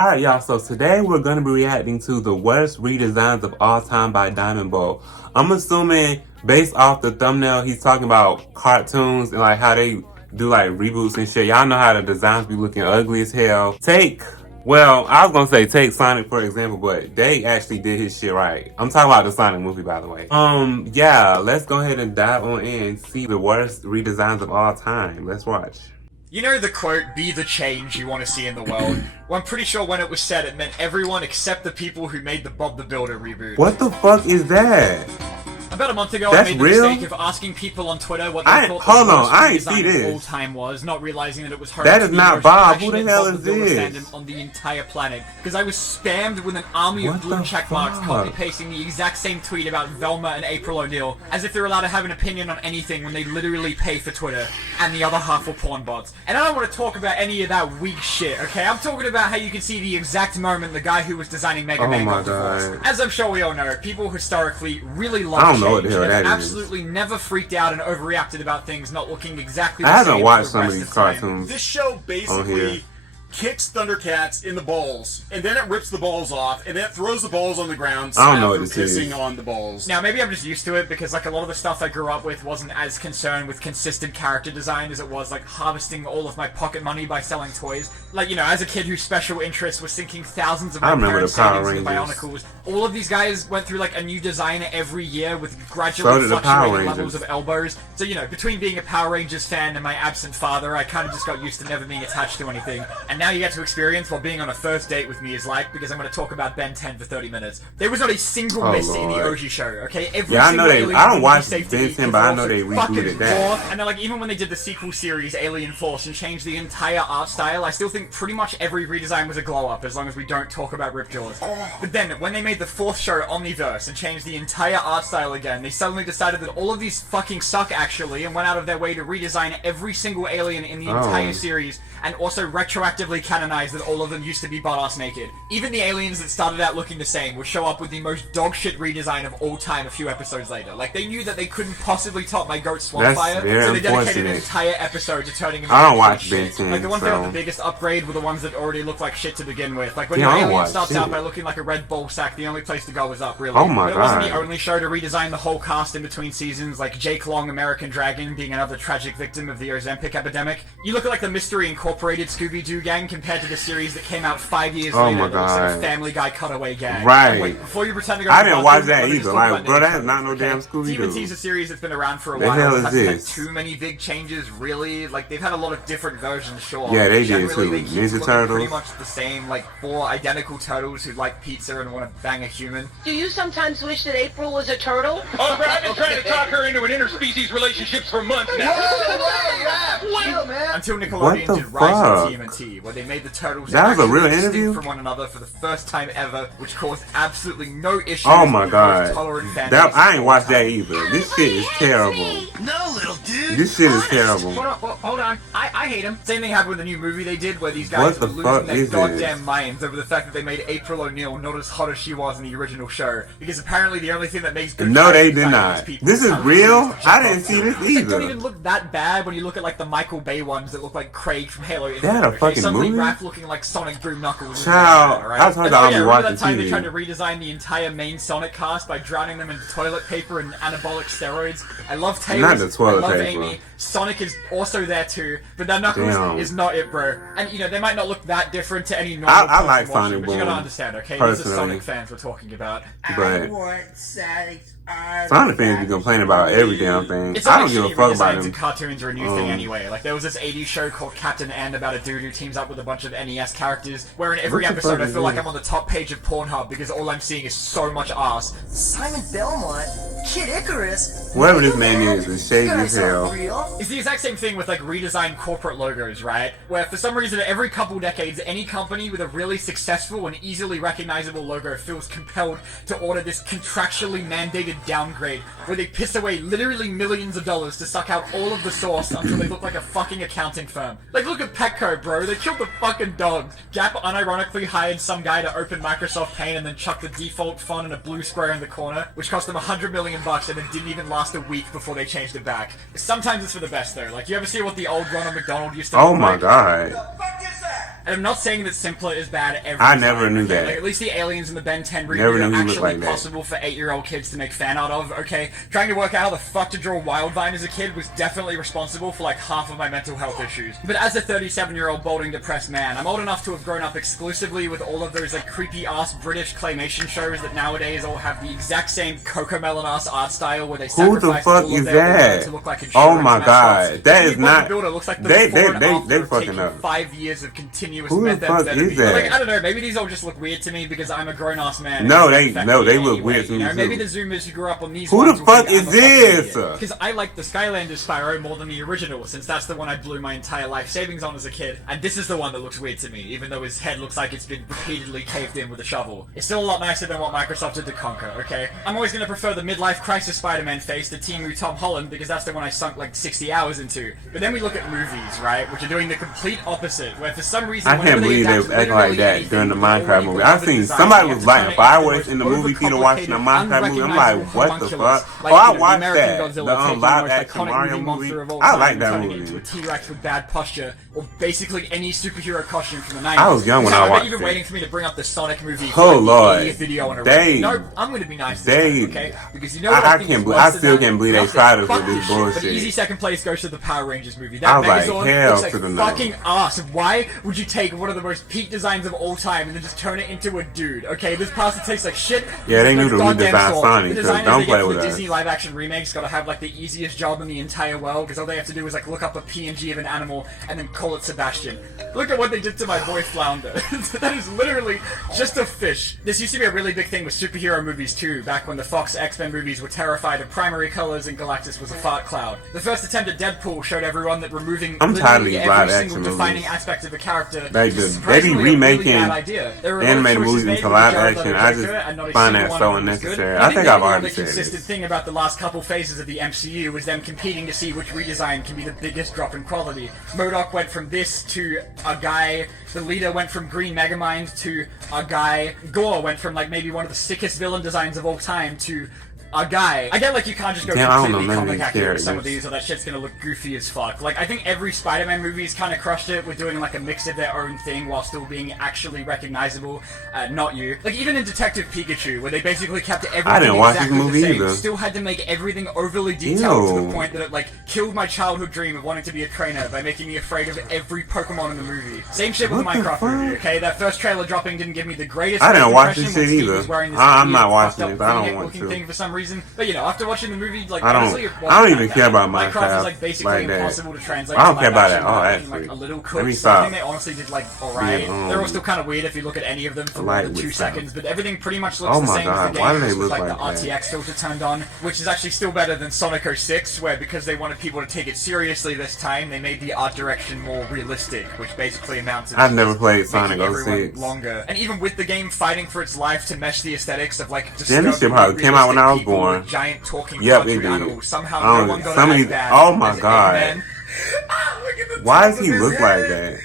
Alright y'all, so today we're going to be reacting to the worst redesigns of all time by Diamond Bolt. I'm assuming based off the thumbnail he's talking about cartoons and like how they do like reboots and shit. Y'all know how the designs be looking ugly as hell. Well, I was gonna say take Sonic for example, but they actually did his shit right. I'm talking about the Sonic movie, by the way. Yeah, let's go ahead and dive on in and see the worst redesigns of all time. Let's watch. You know the quote, be the change you want to see in the world? Well, I'm pretty sure when it was said, it meant everyone except the people who made the Bob the Builder reboot. What the fuck is that? About a month ago, That's I made the real? mistake of asking people on Twitter what they thought the worst redesign of all time was, not realizing that it was That is not Bob. Who the hell is this? Fandom on the entire planet, because I was spammed with an army of blue check marks copy-pasting the exact same tweet about Velma and April O'Neil, as if they're allowed to have an opinion on anything when they literally pay for Twitter, and the other half were porn bots. And I don't want to talk about any of that weak shit, okay? I'm talking about how you can see the exact moment the guy who was designing Mega Man got divorced. As I'm sure we all know, people historically really love change. I don't know what the hell that is. Absolutely never freaked out and overreacted about things not looking exactly the same. I haven't watched some of these cartoons. This show basically kicks Thundercats in the balls, and then it rips the balls off, and then it throws the balls on the ground. I don't know what this is. Pissing on the balls. Now, maybe I'm just used to it because, like, a lot of the stuff I grew up with wasn't as concerned with consistent character design as it was, like, harvesting all of my pocket money by selling toys. Like, you know, as a kid whose special interest was sinking thousands of my parents' savings into Bionicles, all of these guys went through, like, a new design every year with gradually fluctuating levels of elbows. So, you know, between being a Power Rangers fan and my absent father, I kind of just got used to never being attached to anything. And now you get to experience what being on a first date with me is like, because I'm going to talk about Ben 10 for 30 minutes. There was not a single miss in the OG show, okay? Every I know they. I don't watch Ben 10, but I know they rebooted that. And then, like, even when they did the sequel series, Alien Force, and changed the entire art style, I still think pretty much every redesign was a glow-up, as long as we don't talk about Ripjaws. But then, when they made the fourth show, Omniverse, and changed the entire art style again, they suddenly decided that all of these fucking suck, actually, and went out of their way to redesign every single alien in the entire series, and also retroactively canonize that all of them used to be butt-ass naked. Even the aliens that started out looking the same would show up with the most dogshit redesign of all time a few episodes later. Like, they knew that they couldn't possibly top my goat Swampfire, so they dedicated an entire episode to turning him into I don't watch Ben 10, like, the ones that got the biggest upgrade were the ones that already looked like shit to begin with. Like, when your alien starts out by looking like a red ball sack, the only place to go is up, really. Oh my god. It wasn't the only show to redesign the whole cast in between seasons, like Jake Long, American Dragon, being another tragic victim of the Ozempic epidemic. You look at, like, the Mystery Incorporated Scooby-Doo gang compared to the series that came out 5 years later. My god. Like a Family Guy cutaway gang. Right. Wait, before you pretend to go, I didn't watch that either. Like, bro, that's not no damn Scooby-Doo. TMNT's a series that's been around for a while. The hell is hasn't this? had too many big changes, really. Like, they've had a lot of different versions, sure. Yeah, they did Generally, too. they keep Ninja Turtles. Pretty much the same, like 4 identical turtles who like pizza and want to bang a human. Do you sometimes wish that April was a turtle? Oh, bro, I've been trying to talk her into an interspecies relationships for months now. Until Nickelodeon did Rise of TMNT, where they made the turtles that was a real interview from one another for the first time ever, which caused absolutely no issues. Oh my god, I ain't watched that either. Oh, this shit is terrible. No, little dude. This shit is terrible. Hold on. I hate him. Same thing happened with the new movie they did, where these guys were losing their goddamn minds over the fact that they made April O'Neil not as hot as she was in the original show, because apparently the only thing that makes good no, they did not. This is real. I didn't see this either. It don't even look that bad when you look at, like, the Michael Bay ones that look like Craig from Halo. They had a fucking suddenly movie? Raph looking like Sonic Boom Knuckles. Child, I was talking about remember that time they tried to redesign the entire main Sonic cast by drowning them in toilet paper and anabolic steroids. I love Tails. Not the toilet I love paper. Amy. Sonic is also there too, but that Knuckles is not it, bro. And, you know, they might not look that different to any normal I like Sonic Boom, but you gotta understand, okay? These are Sonic fans we're talking about. But Sonic fans be complaining about every damn thing. I don't give a fuck about them. Cartoons are a new thing anyway. Like, there was this 80s show called Captain N about a dude who teams up with a bunch of NES characters, where in every episode I feel like I'm on the top page of Pornhub because all I'm seeing is so much ass. Simon Belmont, Kid Icarus, whatever this name is shady as hell. It's the exact same thing with, like, redesigned corporate logos, right? Where for some reason every couple decades any company with a really successful and easily recognizable logo feels compelled to order this contractually mandated downgrade where they piss away literally millions of dollars to suck out all of the sauce until they look like a fucking accounting firm. Like, look at Petco, bro. They killed the fucking dogs. Gap unironically hired some guy to open Microsoft Paint and then chuck the default font and a blue square in the corner, which cost them $100 million and it didn't even last a week before they changed it back. Sometimes it's for the best though. Like, you ever see what the old Ronald McDonald used to look like? Oh my god. And I'm not saying that simpler is bad every I time. never knew Okay? that. Like, at least the aliens in the Ben 10 Never reboot knew are he looked actually like that. possible for 8-year-old kids to make fan art of, okay? Trying to work out how the fuck to draw Wildvine as a kid was definitely responsible for like half of my mental health issues. But as a 37-year-old balding depressed man, I'm old enough to have grown up exclusively with all of those like creepy-ass British claymation shows that nowadays all have the exact same Cocomelon-ass art style where they Who the sacrifice fuck all is of their that? order to look like Oh insurance my mascots. god, that The is Bodybuilder not. looks like the They before and after of fucking taking up. 5 years of continuous Who the fuck methamphetamine. is that? Like, I don't know, maybe these all just look weird to me because I'm a grown-ass man. No, and they- it's no, they affecting look anyway, weird to you me know? Maybe too. the Zoomers who grew up on these Who the ones will fuck think is I'm a fucking this? idiot. Because I like the Skylanders Spyro more than the original, since that's the one I blew my entire life savings on as a kid. And this is the one that looks weird to me, even though his head looks like it's been repeatedly caved in with a shovel. It's still a lot nicer than what Microsoft did to Conquer, okay? I'm always going to prefer the midlife crisis Spider-Man face to Team Tom Holland, because that's the one I sunk like 60 hours into. But then we look at movies, right, which are doing the complete opposite, where for some reason I can't believe they was acting like that during the Minecraft movie. I seen somebody was like, if I was in the movie theater watching a Minecraft movie, I'm like, what the fuck? Oh, I watched that. The live action Mario movie. I like that movie. Into a T-Rex with bad posture, or basically any superhero costume from the 90s. I was young when I I bet watched you've been it. waiting for me to bring up the Sonic movie Oh, for Lord. the 80th video in a row. They- No, I'm going to be nice they- this time, okay? Because you know what I think can't is believe- worse I than still that? can't believe they Nothing. tried us Fuck with this shit. But bullshit. easy second place goes to the Power Rangers movie. I That was like, Megazord hell looks like to the no. fucking ass. Why would you take one of the most peak designs of all time and then just turn it into a dude? Okay, this pasta tastes like shit. Yeah, they knew to Goddamn redesign sword. Sonic, The so designers don't they play get for with the us. Disney live action remakes gotta have like the easiest job in the entire world, because all they have to do is like look up a PNG of an animal and then call it Sebastian. Look at what they did to my boy Flounder. That is literally just a fish. This used to be a really big thing with superhero movies too, back when the Fox X-Men movies were terrified of primary colors and Galactus was a fart cloud. The first attempt at Deadpool showed everyone that removing I'm tired of literally these every live single action defining movies. aspect of a character They is do- they be surprisingly a really remaking bad idea. There are a lot of animated choices movies made into with live Jared action. Leto I Joker, just and not a find single that one so of them is good. unnecessary. I I think I've the already only said consistent this. thing about the last couple phases of the MCU was them competing to see which redesign can be the biggest drop in quality. MODOK went from this to a guy, the leader went from Green Megamind to a guy, Gore went from like maybe one of the sickest villain designs of all time to a guy. I get like you can't just go Damn, I don't know completely none of comic these accurate with some of characters. these, or that shit's gonna look goofy as fuck. Like I think every Spider-Man movie's kind of crushed it with doing like a mix of their own thing while still being actually recognizable. Not you. Like even in Detective Pikachu, where they basically kept everything didn't watch this exactly movie the same, either. still had to make everything overly detailed to Ew. the point that it like killed my childhood dream of wanting to be a trainer by making me afraid of every Pokemon in the movie. Same shit with the What the Minecraft movie. fuck? Okay, that first trailer dropping didn't give me the greatest. I didn't first watch this impression when shit Steve either. was wearing this I'm weird, not watching fucked up it, but I don't V-neck want looking to. thing for some reason. But you know, after watching the movie, like I don't- honestly, it wasn't I don't that even bad. care about Minecraft Minecraft is like basically like that. impossible to translate. I don't to care live about action it. Oh, without actually. being, like, a little Let cool. me So I stop. think they honestly did like alright. Yeah, They're all still kind of weird if you look at any of them for more Light than would 2 stop. seconds, but everything pretty much looks Oh the my same God, as the why game, do they just with look like the like that? RTX filter turned on, which is actually still better than Sonic 06, where because they wanted people to take it seriously this time, they made the art direction more realistic, which basically amounts to I've never played making Sonic everyone 06. longer. And even with the game fighting for its life to mesh the aesthetics of like Damn, this shit disturbingly probably came out when I was realistic people born. with giant talking Yep, country it did. animals, somehow I don't- no one got some it of as these- bad oh my as God. Eggman. Look at the Why top does of he his look head. like that?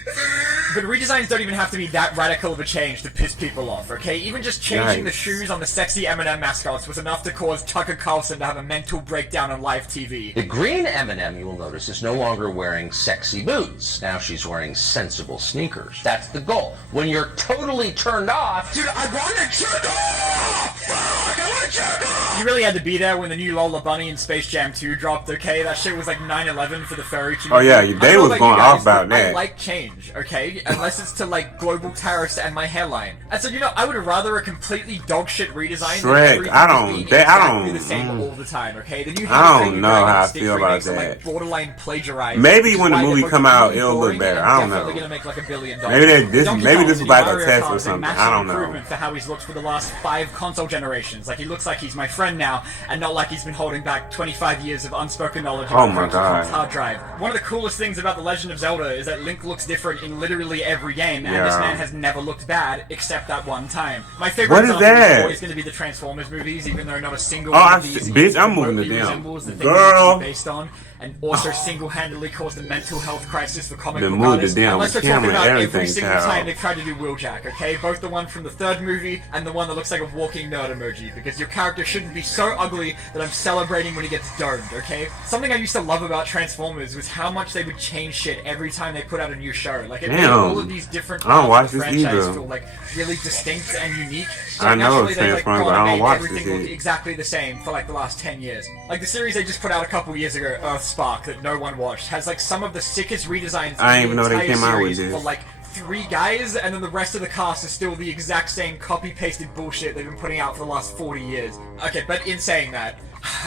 But redesigns don't even have to be that radical of a change to piss people off, okay? Even just changing the Yikes. shoes on the sexy M&M mascots was enough to cause Tucker Carlson to have a mental breakdown on live TV. The green M&M, you will notice, is no longer wearing sexy boots. Now she's wearing sensible sneakers. That's the goal. When you're totally turned off, Dude, I want to jerk off! Fuck, I want to jerk off! You really had to be there when the new Lola Bunny in Space Jam 2 dropped, okay? That shit was like 9/11 for the furry community. Oh, yeah, I don't they know was about going you guys, off about but I that. like change, okay? Unless it's to like global tariffs and my hairline. And so, you know, I would rather a completely dogshit redesign than Shrek, everything I just don't- being they- I exactly don't- the same all the time, okay? The new I don't How to Train Your know Dragon how I and Stitch feel about remakes are, that. like borderline plagiarized. Maybe which is when the why movie they're come both out, really it'll look boring better. and I don't definitely know. gonna make like $1 billion. Maybe this Donkey maybe Kong this in was like a Mario test Kart or is a something. massive I don't know. improvement for how he's looked for the last 5 console generations. Like he looks like he's my friend now, and not like he's been holding back 25 years of unspoken knowledge Oh about my Crunchy Kong's God. hard drive. One of the coolest things about The Legend of Zelda is that Link looks different in literally every game, and this Yeah. man has never looked bad except that one time. My favorite What is example that? is always going to be the Transformers movies, even though not a single Oh, one I of these see- bitch, even I'm moving remotely to them. resembles the thing Girl. it's actually based on, and also single-handedly caused a mental health crisis for comic Then book move to artists. them And let's with talk camera about and every everything, single child. time they've tried to do Wheeljack, okay? Both the one from the third movie and the one that looks like a walking nerd heart emoji, because your character shouldn't be so ugly that I'm celebrating when he gets domed, okay? Something I used to love about Transformers was how much they would change shit every time they put out a new show. Like, it made all of these different I don't watch parts of the this franchise either. feel, like, really distinct and unique. So I know naturally, it's they've, like, Transformers, gone but I and don't made watch this everything look shit. exactly the same for, like, the last 10 years. Like, the series they just put out a couple years ago, Earthspark, that no one watched, has, like, some of the sickest redesigns I in didn't even the know they entire came out with series this. for, like, 3 guys, and then the rest of the cast is still the exact same copy-pasted bullshit they've been putting out for the last 40 years. Okay, but in saying that,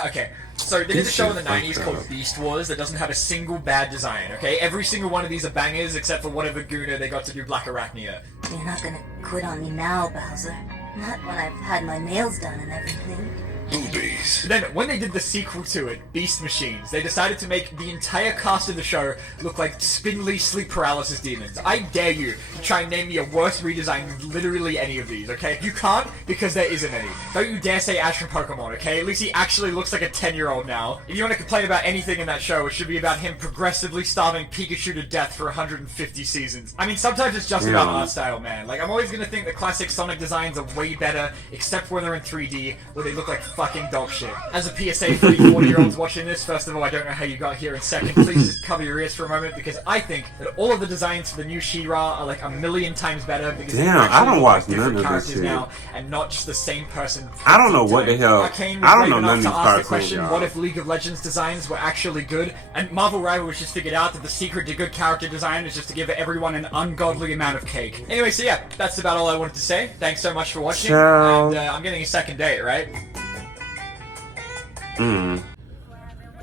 okay, so they did a show in the 90s called Beast Wars that doesn't have a single bad design, okay? Every single one of these are bangers, except for whatever Guna they got to do Black Arachnia. You're not gonna quit on me now, Bowser. Not when I've had my nails done and everything. Boobies. Then, when they did the sequel to it, Beast Machines, they decided to make the entire cast of the show look like spindly sleep paralysis demons. I dare you to try and name me a worse redesign than literally any of these, okay? You can't, because there isn't any. Don't you dare say Ash from Pokemon, okay? At least he actually looks like a 10-year-old now. If you want to complain about anything in that show, it should be about him progressively starving Pikachu to death for 150 seasons. I mean, sometimes it's just about art style, man. Like, I'm always gonna think the classic Sonic designs are way better, except when they're in 3D, where they look like fucking dog shit. As a PSA for you 40-year-olds watching this, first of all, I don't know how you got here, and second, please just cover your ears for a moment, because I think that all of the designs for the new She-Ra are like a million times better, because they Damn, actually I don't look watch like none different of this characters shit. now, and not just the same person. I don't know what the hell. Arcane was I don't brave know enough none of to these ask the cartoons, question, y'all. what if League of Legends designs were actually good? And Marvel Rivals just figured out that the secret to good character design is just to give everyone an ungodly amount of cake. Anyway, so yeah, that's about all I wanted to say. Thanks so much for watching, Ciao. and I'm getting a second date, right?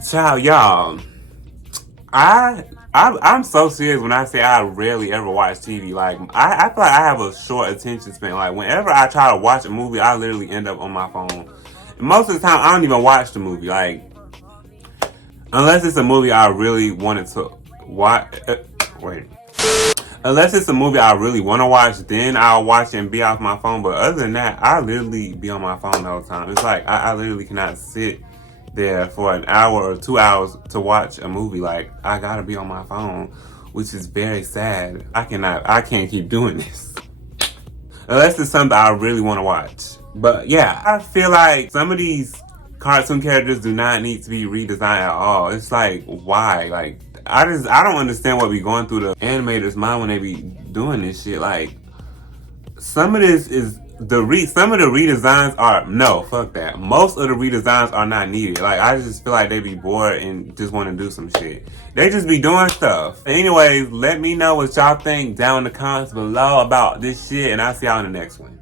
Ciao, y'all. I'm so serious when I say I rarely ever watch TV. Like, I feel like I have a short attention span. Like, whenever I try to watch a movie, I literally end up on my phone. And most of the time, I don't even watch the movie. Like, unless it's a movie I really wanted to watch. Unless it's a movie I really want to watch, then I'll watch it and be off my phone. But other than that, I literally be on my phone the whole time. It's like, I literally cannot sit there for an hour or 2 hours to watch a movie. Like, I gotta be on my phone, which is very sad. I can't keep doing this. Unless it's something I really want to watch. But yeah, I feel like some of these cartoon characters do not need to be redesigned at all. It's like, why? Like, I don't understand what be going through the animators' mind when they be doing this shit. Like, some of this is some of the redesigns are fuck that. Most of the redesigns are not needed. Like, I just feel like they be bored and just want to do some shit. They just be doing stuff. Anyways, let me know what y'all think down in the comments below about this shit, and I'll see y'all in the next one.